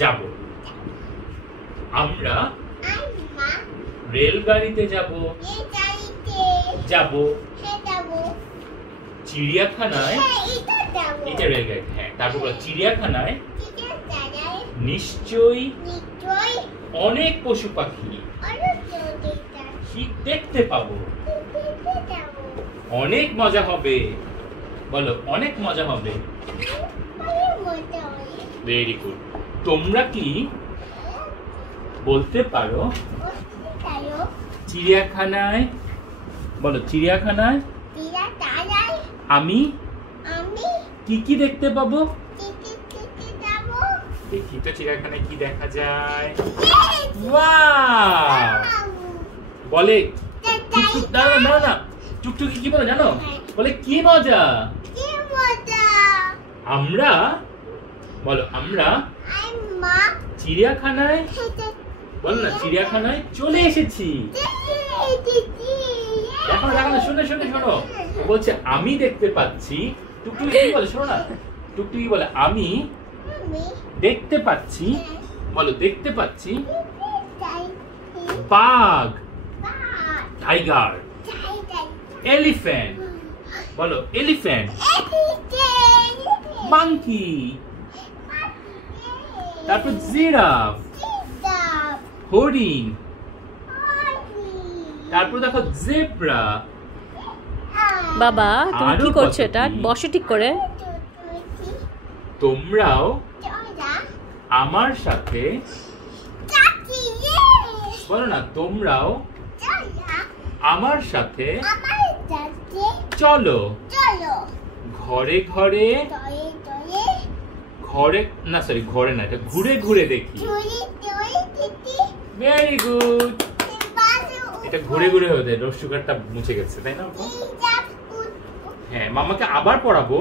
যাব আমরা রেলগাড়িতে যাব যাব চিড়িয়াখানায় এটা রেলগাড়ি হ্যাঁ তারপর চিড়িয়াখানায় নিশ্চয়ই অনেক পশু পাখি দেখতে পাবো অনেক মজা হবে বলো অনেক মজা হবে ভেরি গুড তোমরা কি বলতে পারো চিড়িয়াখানায় বলো চিড়িয়াখানায় আমি কি কি দেখতে পাবো দেখি তো চিড়িয়াখানায় কি দেখা যায় বলে না টুকটুকি কি বলে জানো বলে কি মজা আমরা বলো আমরা চিড়িয়াখানায় বলো না চিড়িয়াখানায় চলে এসেছি দেখো দেখো না শোনো শোনো শোনো বলছে আমি দেখতে পাচ্ছি টুকটুকি কি বলে শোনো না টুকটুকি বলে আমি দেখতে পাচ্ছি বলো দেখতে পাচ্ছি বাঘ টাইগার এলিফ্যান্ট বলো এলিফ্যান্ট মাঙ্কি তারপর জিরাফ হরিণ তারপর দেখো জেব্রা বাবা তুমি কি করছো এটা বসে ঠিক করে তোমরাও আমার সাথে বলো না তোমরাও আমার সাথে চলো ঘরে ঘরে ঘরে না সরি ঘরে না এটা ঘুরে ঘুরে দেখি ভেরি গুড এটা ঘুরে ঘুরে হয়ে যায় রস সুগারটা মুছে গেছে তাই না হ্যাঁ মামাকে আবার পড়াবো